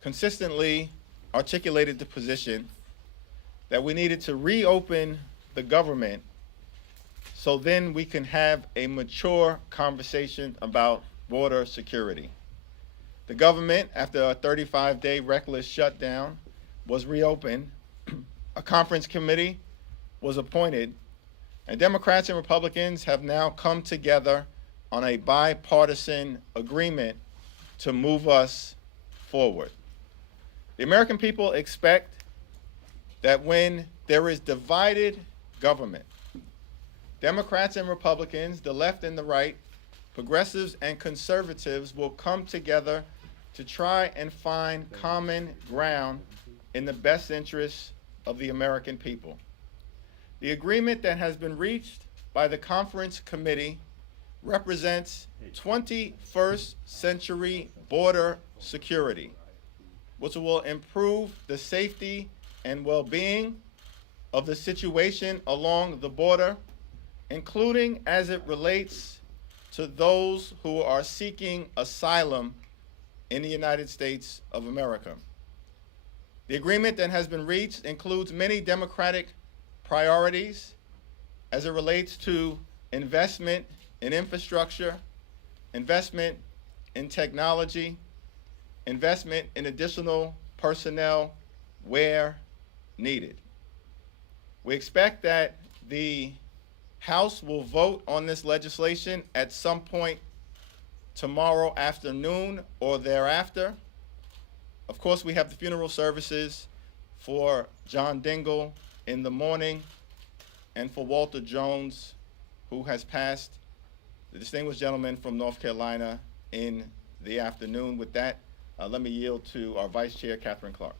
consistently articulated the position that we needed to reopen the government so then we can have a mature conversation about border security. The government, after a 35-day reckless shutdown, was reopened. A conference committee was appointed, and Democrats and Republicans have now come together on a bipartisan agreement to move us forward. The American people expect that when there is divided government, Democrats and Republicans, the left and the right, progressives and conservatives will come together to try and find common ground in the best interests of the American people. The agreement that has been reached by the conference committee represents 21st century border security, which will improve the safety and well-being of the situation along the border, including as it relates to those who are seeking asylum in the United States of America. The agreement that has been reached includes many Democratic priorities as it relates to investment in infrastructure, investment in technology, investment in additional personnel where needed. We expect that the House will vote on this legislation at some point tomorrow afternoon or thereafter. Of course, we have the funeral services for John Dingell in the morning and for Walter Jones, who has passed, the distinguished gentleman from North Carolina, in the afternoon. With that, let me yield to our Vice Chair, Catherine Clark.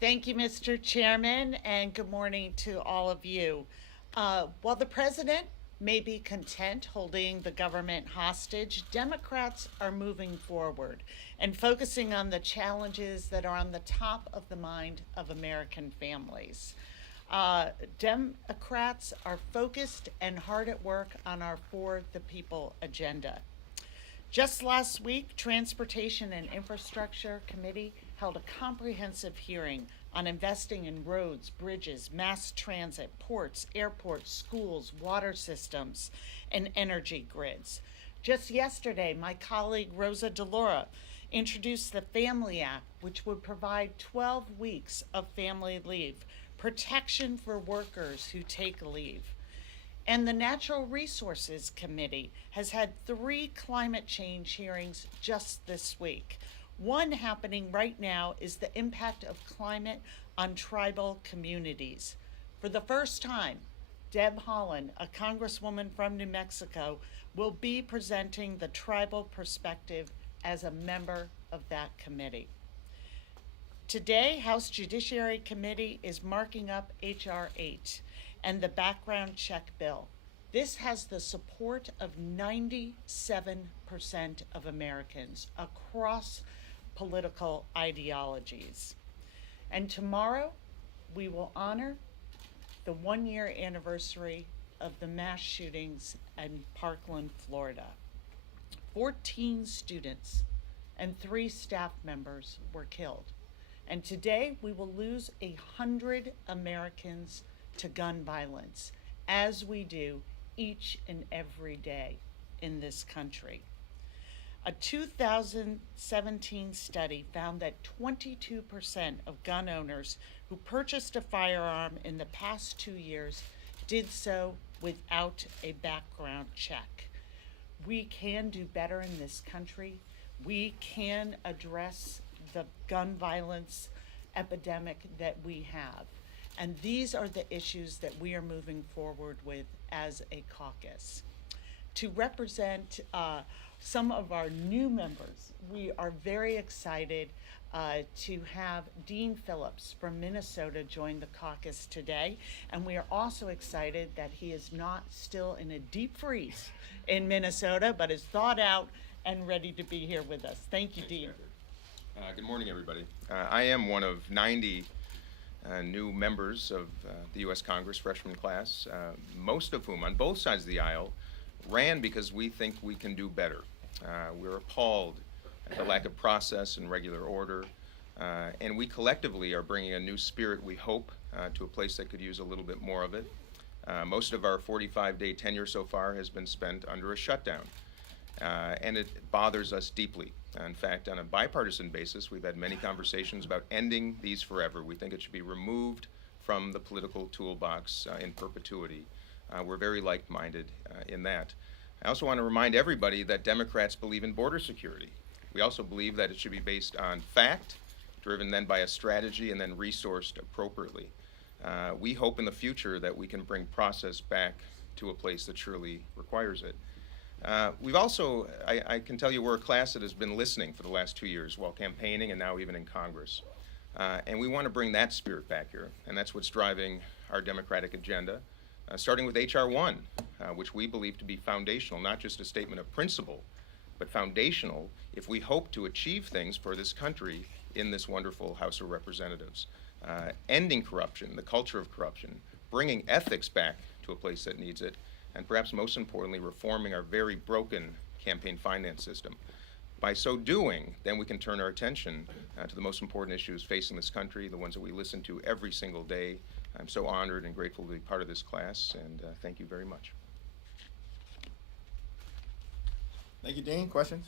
Thank you, Mr. Chairman, and good morning to all of you. While the president may be content holding the government hostage, Democrats are moving forward and focusing on the challenges that are on the top of the mind of American families. Democrats are focused and hard at work on our For the People agenda. Just last week, Transportation and Infrastructure Committee held a comprehensive hearing on investing in roads, bridges, mass transit, ports, airports, schools, water systems, and energy grids. Just yesterday, my colleague Rosa DeLaura introduced the Family Act, which would provide 12 weeks of family leave, protection for workers who take leave. And the Natural Resources Committee has had 3 climate change hearings just this week. One happening right now is the impact of climate on tribal communities. For the first time, Deb Haaland, a congresswoman from New Mexico, will be presenting the tribal perspective as a member of that committee. Today, House Judiciary Committee is marking up H.R. 8 and the background check bill. This has the support of 97% of Americans across political ideologies. And tomorrow, we will honor the 1-year anniversary of the mass shootings in Parkland, Florida. 14 students and 3 staff members were killed. And today, we will lose 100 Americans to gun violence, as we do each and every day in this country. A 2017 study found that 22% of gun owners who purchased a firearm in the past 2 years did so without a background check. We can do better in this country. We can address the gun violence epidemic that we have. And these are the issues that we are moving forward with as a caucus. To represent some of our new members, we are very excited to have Dean Phillips from Minnesota join the caucus today. And we are also excited that he is not still in a deep freeze in Minnesota, but is thawed out and ready to be here with us. Thank you, Dean. Good morning, everybody. I am one of 90 new members of the U.S. Congress freshman class, most of whom on both sides of the aisle ran because we think we can do better. We're appalled the lack of process and regular order. And we collectively are bringing a new spirit, we hope, to a place that could use a little bit more of it. Most of our 45-day tenure so far has been spent under a shutdown, and it bothers us deeply. In fact, on a bipartisan basis, we've had many conversations about ending these forever. We think it should be removed from the political toolbox in perpetuity. We're very like-minded in that. I also want to remind everybody that Democrats believe in border security. We also believe that it should be based on fact, driven then by a strategy and then resourced appropriately. We hope in the future that we can bring process back to a place that surely requires it. We've also, I can tell you, we're a class that has been listening for the last 2 years while campaigning and now even in Congress. And we want to bring that spirit back here, and that's what's driving our Democratic agenda, starting with H.R. 1, which we believe to be foundational, not just a statement of principle, but foundational if we hope to achieve things for this country in this wonderful House of Representatives. Ending corruption, the culture of corruption, bringing ethics back to a place that needs it, and perhaps most importantly, reforming our very broken campaign finance system. By so doing, then we can turn our attention to the most important issues facing this country, the ones that we listen to every single day. I'm so honored and grateful to be part of this class, and thank you very much. Thank you, Dean. Questions?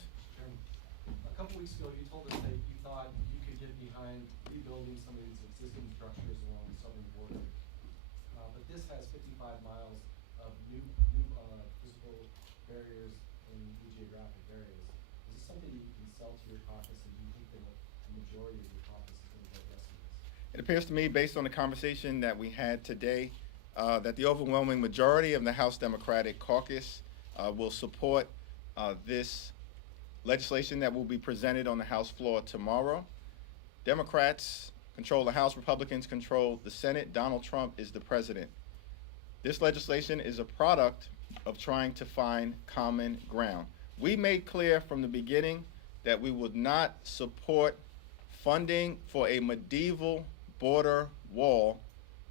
A couple weeks ago, you told us that you thought you could get behind rebuilding some of these existing structures along the southern border. But this has 55 miles of new physical barriers in the geographic areas. Is this something you can sell to your caucus, and do you think that the majority of your caucus is going to vote yes on this? It appears to me, based on the conversation that we had today, that the overwhelming majority of the House Democratic Caucus will support this legislation that will be presented on the House floor tomorrow. Democrats control the House, Republicans control the Senate. Donald Trump is the president. This legislation is a product of trying to find common ground. We made clear from the beginning that we would not support funding for a medieval border wall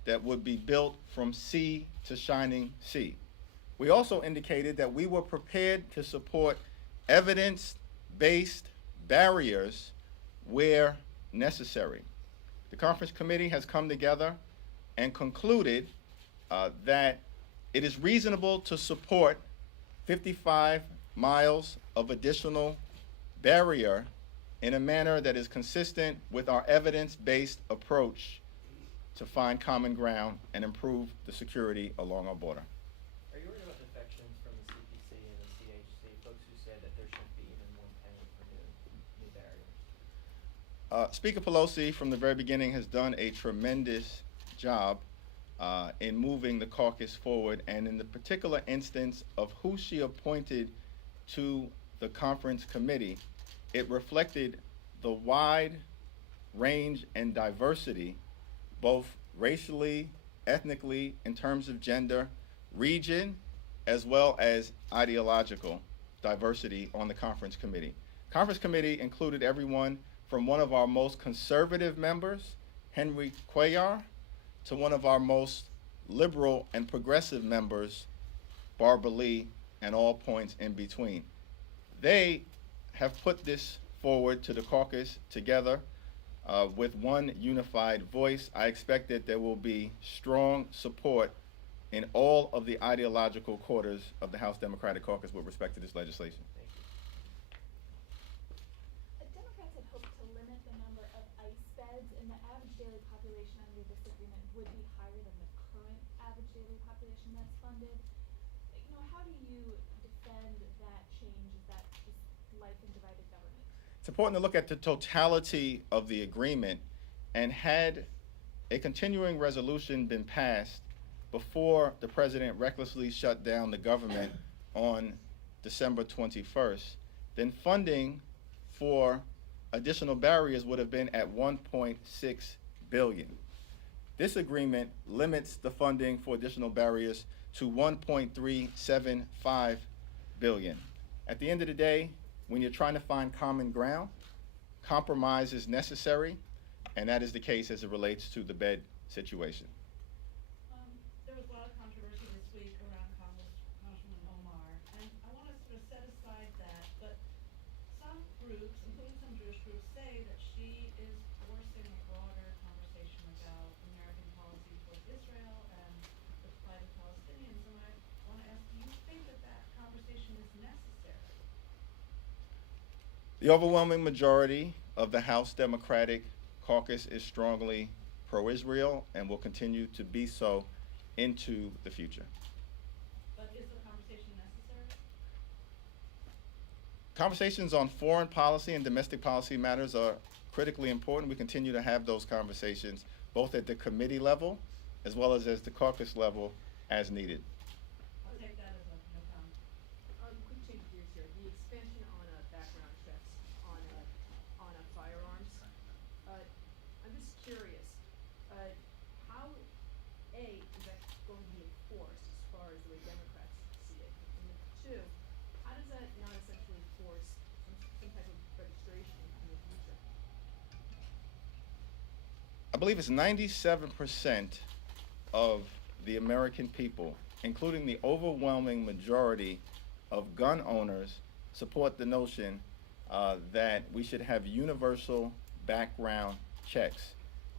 that would be built from sea to shining sea. We also indicated that we were prepared to support evidence-based barriers where necessary. The conference committee has come together and concluded that it is reasonable to support 55 miles of additional barrier in a manner that is consistent with our evidence-based approach to find common ground and improve the security along our border. Are you worried about defections from the CPC and the CHC, folks who said that there shouldn't be even one penny for new barriers? Speaker Pelosi, from the very beginning, has done a tremendous job in moving the caucus forward, and in the particular instance of who she appointed to the conference committee, it reflected the wide range and diversity, both racially, ethnically, in terms of gender, region, as well as ideological diversity on the conference committee. Conference committee included everyone from one of our most conservative members, Henry Cuellar, to one of our most liberal and progressive members, Barbara Lee, and all points in between. They have put this forward to the caucus together with one unified voice. I expect that there will be strong support in all of the ideological quarters of the House Democratic Caucus with respect to this legislation. Democrats had hoped to limit the number of ICE beds, and the average daily population under this agreement would be higher than the current average daily population that's funded. You know, how do you defend that change? Is that just life in divided government? It's important to look at the totality of the agreement, and had a continuing resolution been passed before the president recklessly shut down the government on December 21st, then funding for additional barriers would have been at $1.6 billion. This agreement limits the funding for additional barriers to $1.375 billion. At the end of the day, when you're trying to find common ground, compromise is necessary, and that is the case as it relates to the bed situation. There was a lot of controversy this week around Congressman Omar, and I want to sort of set aside that, but some groups, including ask, do you think that that conversation is necessary? The overwhelming majority of the House Democratic Caucus is strongly pro-Israel and will continue to be so into the future. But is the conversation necessary? Conversations on foreign policy and domestic policy matters are critically important. We continue to have those conversations both at the committee level as well as the caucus level as needed. I'll take that as a no comment. Quick change of gears here. The expansion on background checks on firearms. I'm just curious. How is that going to be enforced as far as the way Democrats see it? And then two, how does that not essentially force some type of registration in the future? I believe it's 97% of the American people, including the overwhelming majority of gun owners, support the notion that we should have universal background checks.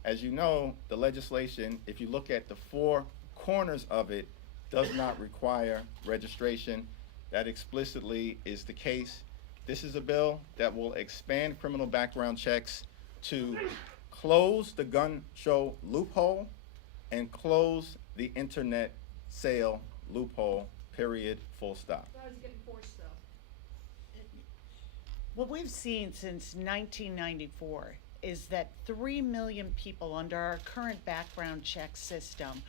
As you know, the legislation, if you look at the four corners of it, does not require registration. That explicitly is the case. This is a bill that will expand criminal background checks to close the gun show loophole and close the internet sale loophole, period, full stop. So how does it get enforced though? What we've seen since 1994 is that 3 million people under our current background check system,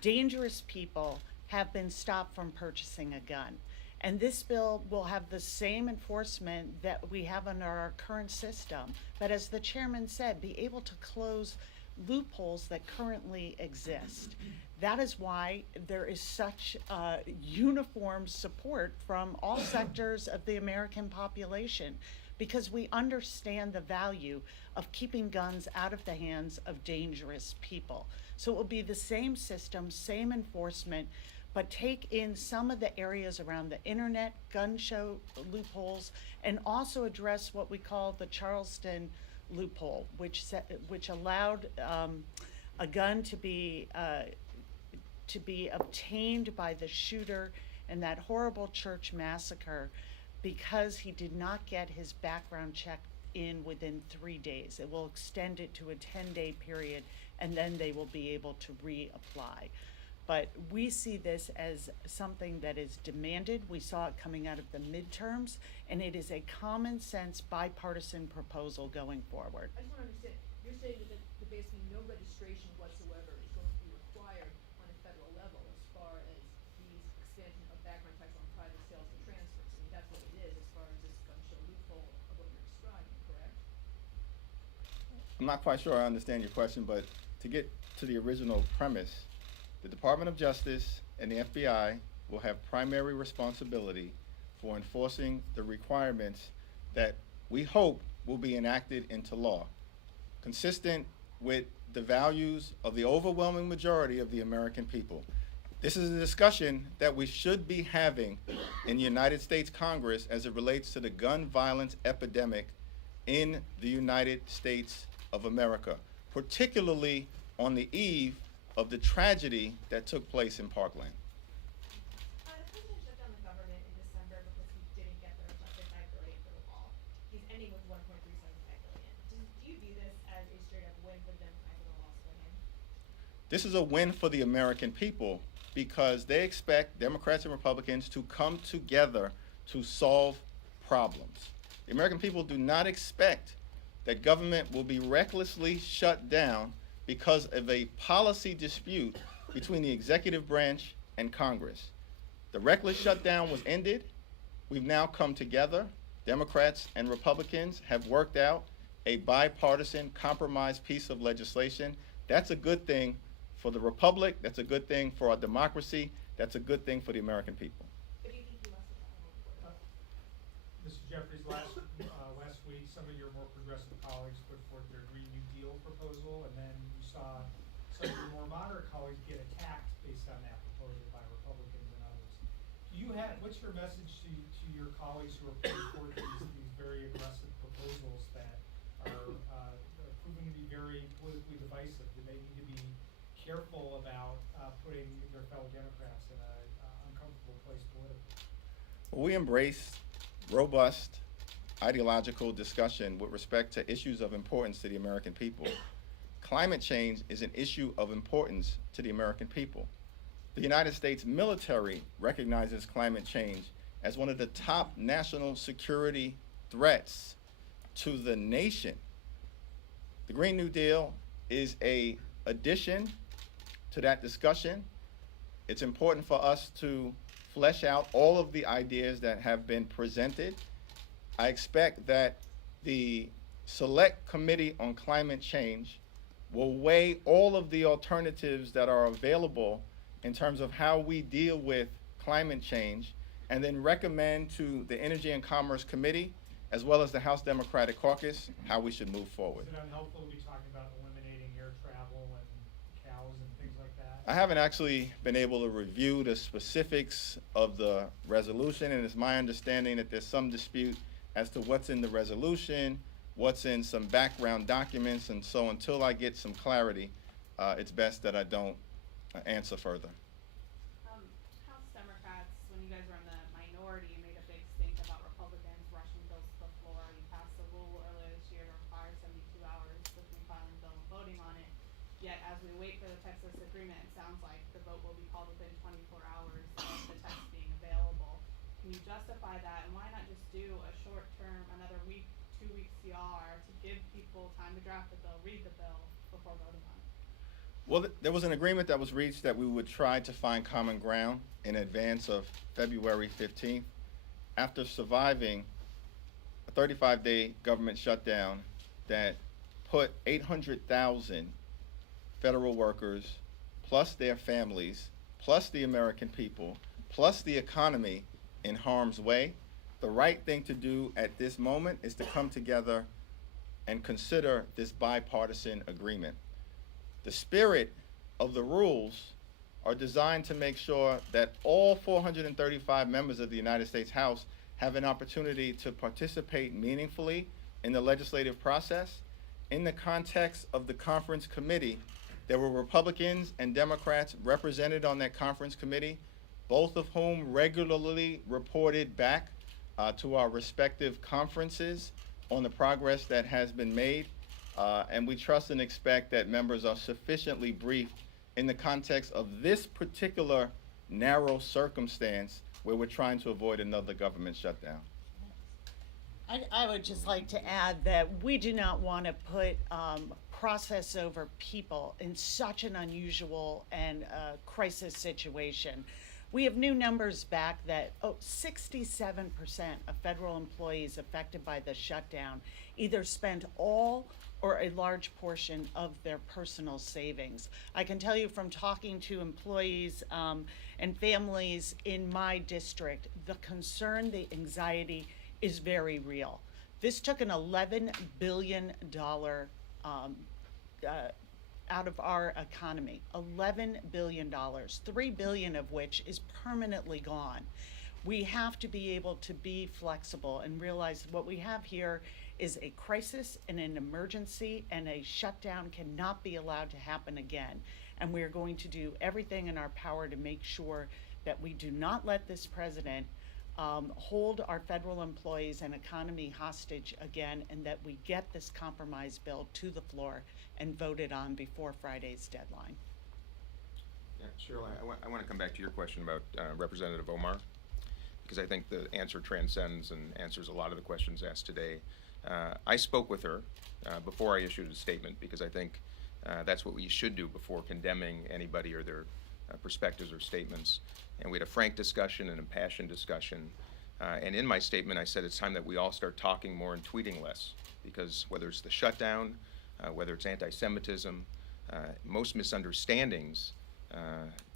dangerous people, have been stopped from purchasing a gun. And this bill will have the same enforcement that we have under our current system, but as the chairman said, be able to close loopholes that currently exist. That is why there is such uniform support from all sectors of the American population, because we understand the value of keeping guns out of the hands of dangerous people. So it will be the same system, same enforcement, but take in some of the areas around the internet, gun show loopholes, and also address what we call the Charleston loophole, which allowed a gun to be obtained by the shooter in that horrible church massacre because he did not get his background check in within 3 days. It will extend it to a 10-day period, and then they will be able to reapply. But we see this as something that is demanded. We saw it coming out of the midterms, and it is a common sense bipartisan proposal going forward. I just want to understand, you're saying that basically no registration whatsoever is going to be required on a federal level as far as the expansion of background checks on private sales and transfers. I mean, that's what it is as far as this gun show loophole of what you're describing, correct? I'm not quite sure I understand your question, but to get to the original premise, the Department of Justice and the FBI will have primary responsibility for enforcing the requirements that we hope will be enacted into law, consistent with the values of the overwhelming majority of the American people. This is a discussion that we should be having in the United States Congress as it relates to the gun violence epidemic in the United States of America, particularly on the eve of the tragedy that took place in Parkland. The president shut down the government in December because he didn't get the requested $5 billion for the wall. He's ending with $1.375 billion. Do you view this as a straight up win for the Democrats and a loss for him? This is a win for the American people because they expect Democrats and Republicans to come together to solve problems. The American people do not expect that government will be recklessly shut down because of a policy dispute between the executive branch and Congress. The reckless shutdown was ended. We've now come together. Democrats and Republicans have worked out a bipartisan compromise piece of legislation. That's a good thing for the Republic. That's a good thing for our democracy. That's a good thing for the American people. But do you think he lost the battle? Mr. Jeffries, last week, some of your more progressive colleagues put forth their Green New Deal proposal, and then you saw some of your more moderate colleagues get attacked based on that proposal by Republicans and others. What's your message to your colleagues who are putting forth these very aggressive proposals that are proving to be very politically divisive? Do they need to be careful about putting their fellow Democrats in an uncomfortable comfortable place politically? Well, we embrace robust ideological discussion with respect to issues of importance to the American people. Climate change is an issue of importance to the American people. The United States military recognizes climate change as one of the top national security threats to the nation. The Green New Deal is an addition to that discussion. It's important for us to flesh out all of the ideas that have been presented. I expect that the Select Committee on Climate Change will weigh all of the alternatives that are available in terms of how we deal with climate change, and then recommend to the Energy and Commerce Committee, as well as the House Democratic Caucus, how we should move forward. Is it unhelpful to be talking about eliminating air travel and cows and things like that? I haven't actually been able to review the specifics of the resolution, and it's my understanding that there's some dispute as to what's in the resolution, what's in some background documents, and so until I get some clarity, it's best that I don't answer further. House Democrats, when you guys were in the minority, made a big stink about Republicans rushing bills to the floor. You passed a rule earlier this year to require 72 hours between filing the bill and voting on it. Yet, as we wait for the Texas agreement, it sounds like the vote will be called within 24 hours of the text being available. Can you justify that, and why not just do a short-term, another week, 2-week CR to give people time to draft the bill, read the bill before voting on it? Well, there was an agreement that was reached that we would try to find common ground in advance of February 15th. After surviving a 35-day government shutdown that put 800,000 federal workers, plus their families, plus the American people, plus the economy in harm's way, the right thing to do at this moment is to come together and consider this bipartisan agreement. The spirit of the rules are designed to make sure that all 435 members of the United States House have an opportunity to participate meaningfully in the legislative process. In the context of the conference committee, there were Republicans and Democrats represented on that conference committee, both of whom regularly reported back to our respective conferences on the progress that has been made. And we trust and expect that members are sufficiently briefed in the context of this particular narrow circumstance where we're trying to avoid another government shutdown. I would just like to add that we do not want to put process over people in such an unusual and crisis situation. We have new numbers back that 67% of federal employees affected by the shutdown either spent all or a large portion of their personal savings. I can tell you from talking to employees and families in my district, the concern, the anxiety is very real. This took an $11 billion out of our economy, $11 billion, $3 billion of which is permanently gone. We have to be able to be flexible and realize what we have here is a crisis and an emergency, and a shutdown cannot be allowed to happen again. And we are going to do everything in our power to make sure that we do not let this president hold our federal employees and economy hostage again, and that we get this compromise bill to the floor and voted on before Friday's deadline. Yeah, Cheryl, I want to come back to your question about Representative Omar, because I think the answer transcends and answers a lot of the questions asked today. I spoke with her before I issued a statement, because I think that's what we should do before condemning anybody or their perspectives or statements. And we had a frank discussion, an impassioned discussion. And in my statement, I said it's time that we all start talking more and tweeting less, because whether it's the shutdown, whether it's anti-Semitism, most misunderstandings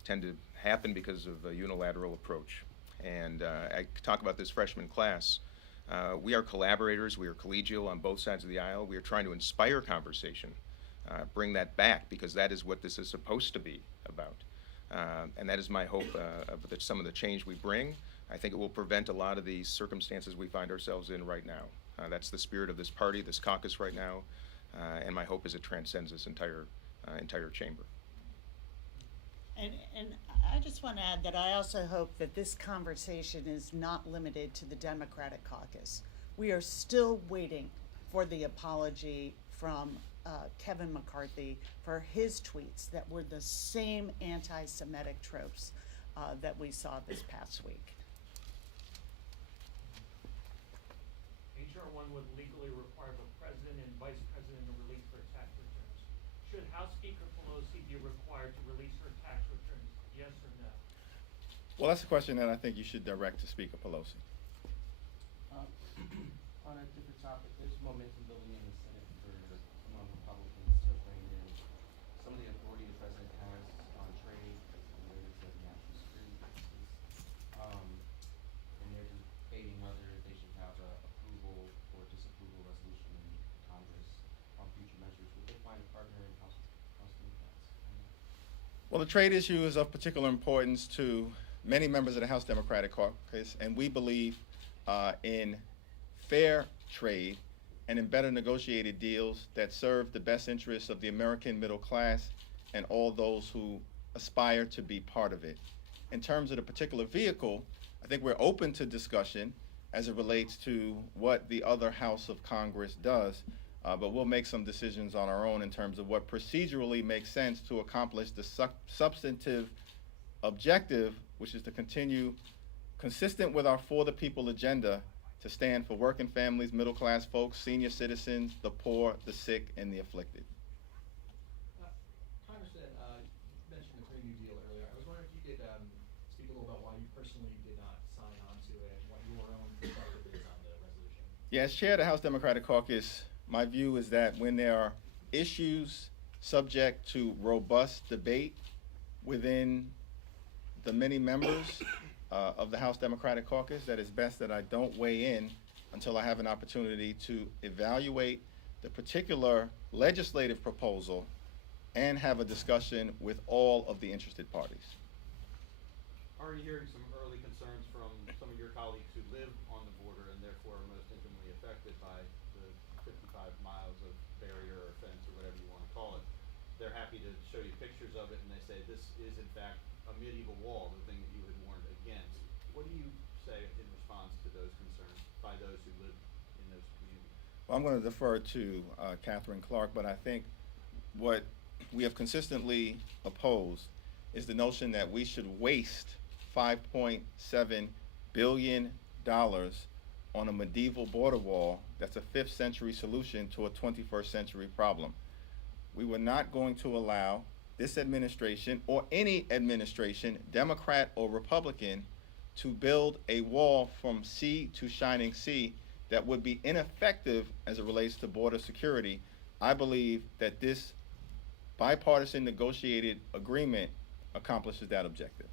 tend to happen because of a unilateral approach. And I talk about this freshman class. We are collaborators, we are collegial on both sides of the aisle. We are trying to inspire conversation, bring that back, because that is what this is supposed to be about. And that is my hope that some of the change we bring, I think it will prevent a lot of the circumstances we find ourselves in right now. That's the spirit of this party, this caucus right now, and my hope is it transcends this entire chamber. And I just want to add that I also hope that this conversation is not limited to the Democratic caucus. We are still waiting for the apology from Kevin McCarthy for his tweets that were the same anti-Semitic tropes that we saw this past week. HR 1 would legally require the president and vice president to release their tax returns. Should House Speaker Pelosi be required to release her tax returns? Yes or no? Well, that's a question that I think you should direct to Speaker Pelosi. On a different topic, there's momentum building in the Senate for among Republicans to bring in some of the authority the president has on trade related to national security purposes. And they're debating whether they should have a approval or disapproval resolution in Congress on future measures. Would they find a partner in House Democrats? Well, the trade issue is of particular importance to many members of the House Democratic Caucus, and we believe in fair trade and in better negotiated deals that serve the best interests of the American middle class and all those who aspire to be part of it. In terms of the particular vehicle, I think we're open to discussion as it relates to what the other House of Congress does, but we'll make some decisions on our own in terms of what procedurally makes sense to accomplish the substantive objective, which is to continue consistent with our For the People agenda to stand for working families, middle-class folks, senior citizens, the poor, the sick, and the afflicted. Congressman, you mentioned the Green New Deal earlier. I was wondering if you could speak a little about why you personally did not sign on to it and what your own perspective is on the resolution. Yeah, as chair of the House Democratic Caucus, my view is that when there are issues subject to robust debate within the many members of the House Democratic Caucus, that it's best that I don't weigh in until I have an opportunity to evaluate the particular legislative proposal and have a discussion with all of the interested parties. Are you hearing some early concerns from some of your colleagues who live on the border and therefore are most intimately affected by the 55 miles of barrier or fence or whatever you want to call it? They're happy to show you pictures of it and they say this is in fact a medieval wall, the thing that you had warned against. What do you say in response to those concerns by those who live in those communities? Well, I'm going to defer to Catherine Clark, but I think what we have consistently opposed is the notion that we should waste $5.7 billion on a medieval border wall that's a 5th century solution to a 21st century problem. We were not going to allow this administration or any administration, Democrat or Republican, to build a wall from sea to shining sea that would be ineffective as it relates to border security. I believe that this bipartisan negotiated agreement accomplishes that objective.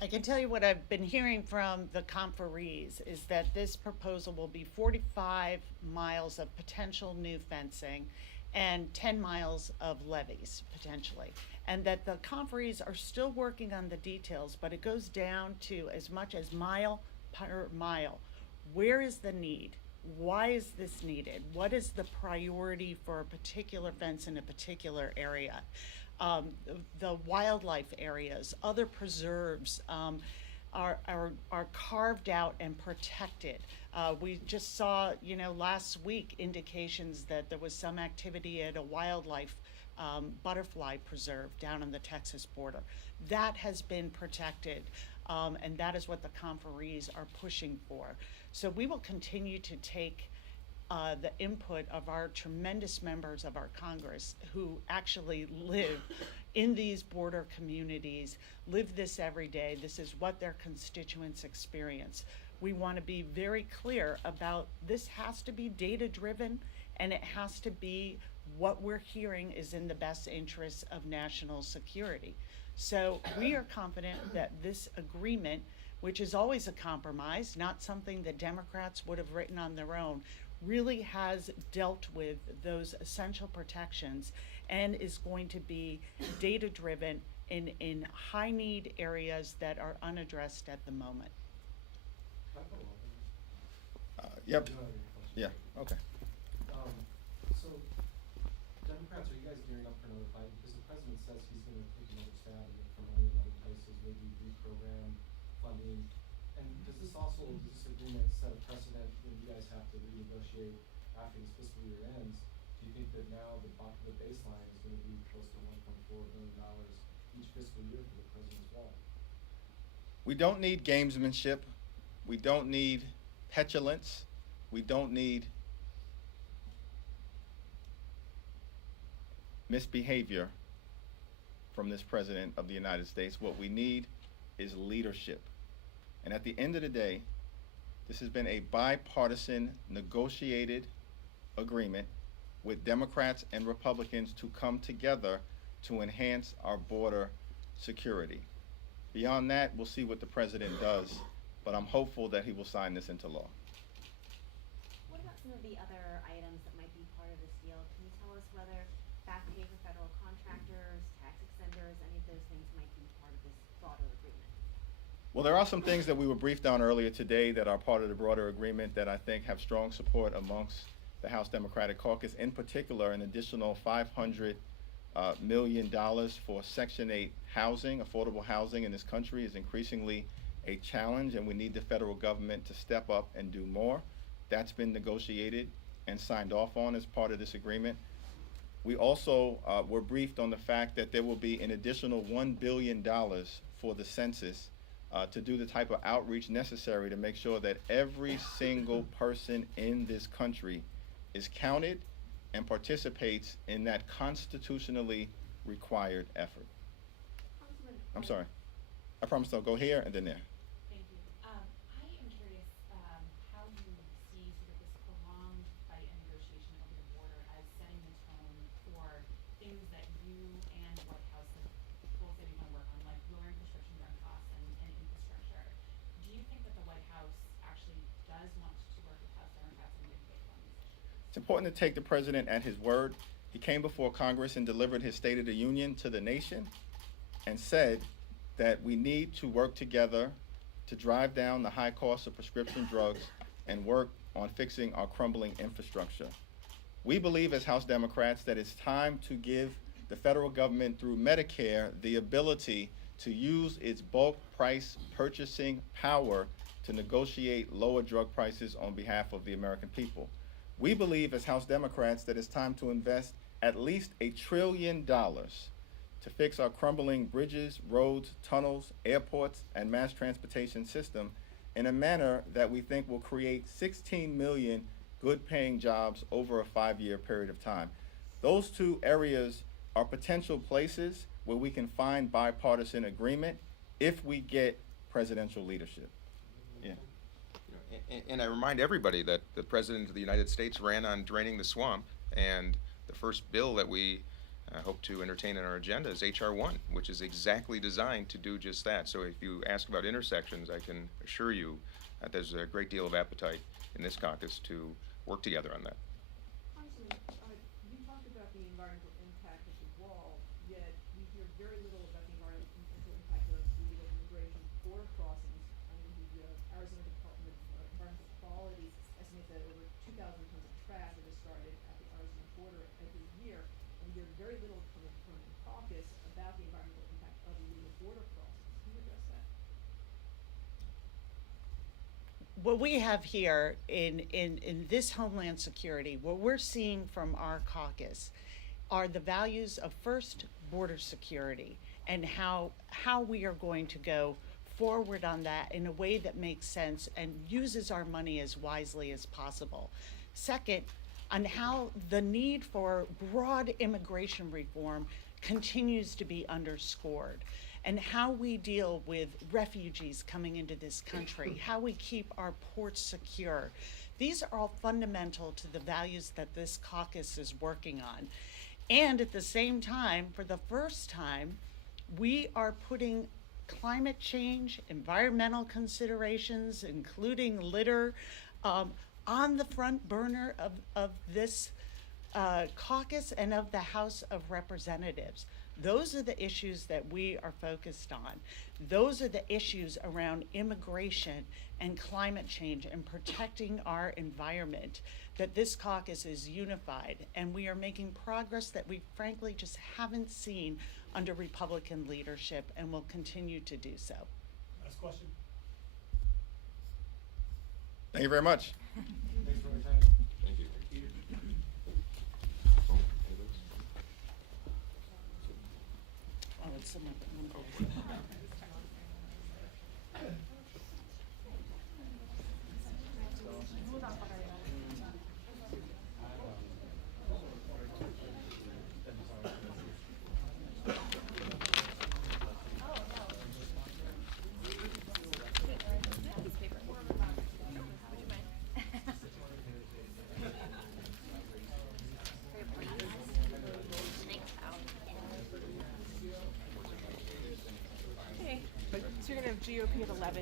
I can tell you what I've been hearing from the conferees is that this proposal will be 45 miles of potential new fencing and 10 miles of levees, potentially. And that the conferees are still working on the details, but it goes down to as much as mile per mile. Where is the need? Why is this needed? What is the priority for a particular fence in a particular area? The wildlife areas, other preserves are carved out and protected. We just saw, last week indications that there was some activity at a wildlife butterfly preserve down on the Texas border. That has been protected, and that is what the conferees are pushing for. So we will continue to take the input of our tremendous members of our Congress who actually live in these border communities, live this every day. This is what their constituents experience. We want to be very clear about this has to be data-driven, and it has to be what we're hearing is in the best interests of national security. So we are confident that this agreement, which is always a compromise, not something that Democrats would have written on their own, really has dealt with those essential protections and is going to be data-driven in high-need areas that are unaddressed at the moment. Yep. Yeah, okay. So, Democrats, are you guys guys gearing up for another fight? Because the president says he's gonna take another stab at it for money in other places, maybe reprogram funding. And does this agreement set a precedent when you guys have to renegotiate after this fiscal year ends? Do you think that now the baseline is gonna be close to $1.4 billion each fiscal year for the president's wallet? We don't need gamesmanship. We don't need petulance. We don't need misbehavior from this president of the United States. What we need is leadership. And at the end of the day, this has been a bipartisan negotiated agreement with Democrats and Republicans to come together to enhance our border security. Beyond that, we'll see what the president does, but I'm hopeful that he will sign this into law. What about some of the other items that might be part of this deal? Can you tell us whether back pay for federal contractors, tax extenders, any of those things might be part of this broader agreement? Well, there are some things that we were briefed on earlier today that are part of the broader agreement that I think have strong support amongst the House Democratic Caucus. In particular, an additional $500 million for Section 8 housing. Affordable housing in this country is increasingly a challenge, and we need the federal government to step up and do more. That's been negotiated and signed off on as part of this agreement. We also were briefed on the fact that there will be an additional $1 billion for the census to do the type of outreach necessary to make sure that every single person in this country is counted and participates in that constitutionally required effort. I'm sorry. I promise I'll go here and then there. Thank you. I am curious how you see sort of this prolonged fight and negotiation over the border as setting the tone for things that you and the White House have both said you want to work on, like lowering prescription drug costs and infrastructure. Do you think that the White House actually does want to work with House Democrats in good faith on these issues? It's important to take the president at his word. He came before Congress and delivered his State of the Union to the nation and said that we need to work together to drive down the high cost of prescription drugs and work on fixing our crumbling infrastructure. We believe as House Democrats that it's time to give the federal government through Medicare the ability to use its bulk price purchasing power to negotiate lower drug prices on behalf of the American people. We believe as House Democrats that it's time to invest at least $1 trillion to fix our crumbling bridges, roads, tunnels, airports, and mass transportation system in a manner that we think will create 16 million good-paying jobs over a 5-year period of time. Those two areas are potential places where we can find bipartisan agreement if we get presidential leadership. Yeah. And I remind everybody that the President of the United States ran on draining the swamp, and the first bill that we hope to entertain on our agenda is H.R. 1, which is exactly designed to do just that. So if you ask about intersections, I can assure you that there's a great deal of appetite in this caucus to work together on that. Congressman, you talked about the environmental impact of the wall, yet we hear very little about the environmental impact of the immigration border crossings. I mean, the Arizona Department of Environmental Quality estimates that over 2,000 tons of trash are discarded at the Arizona border every year. And we hear very little from the caucus about the environmental impact of illegal border crossings. Can you address that? What we have here in this Homeland Security, what we're seeing from our caucus are the values of first border security and how we are going to go forward on that in a way that makes sense and uses our money as wisely as possible. Second, on how the need for broad immigration reform continues to be underscored, and how we deal with refugees coming into this country, how we keep our ports secure. These are all fundamental to the values that this caucus is working on. And at the same time, for the first time, we are putting climate change, environmental considerations, including litter, on the front burner of this caucus and of the House of Representatives. Those are the issues that we are focused on. Those are the issues around immigration and climate change and protecting our environment that this caucus is unified, and we are making progress that we frankly just haven't seen under Republican leadership, and will continue to do so. Last question. Thank you very much. Thanks for your time. Thank you. Oh, it's someone. So you're gonna have GOP at 11.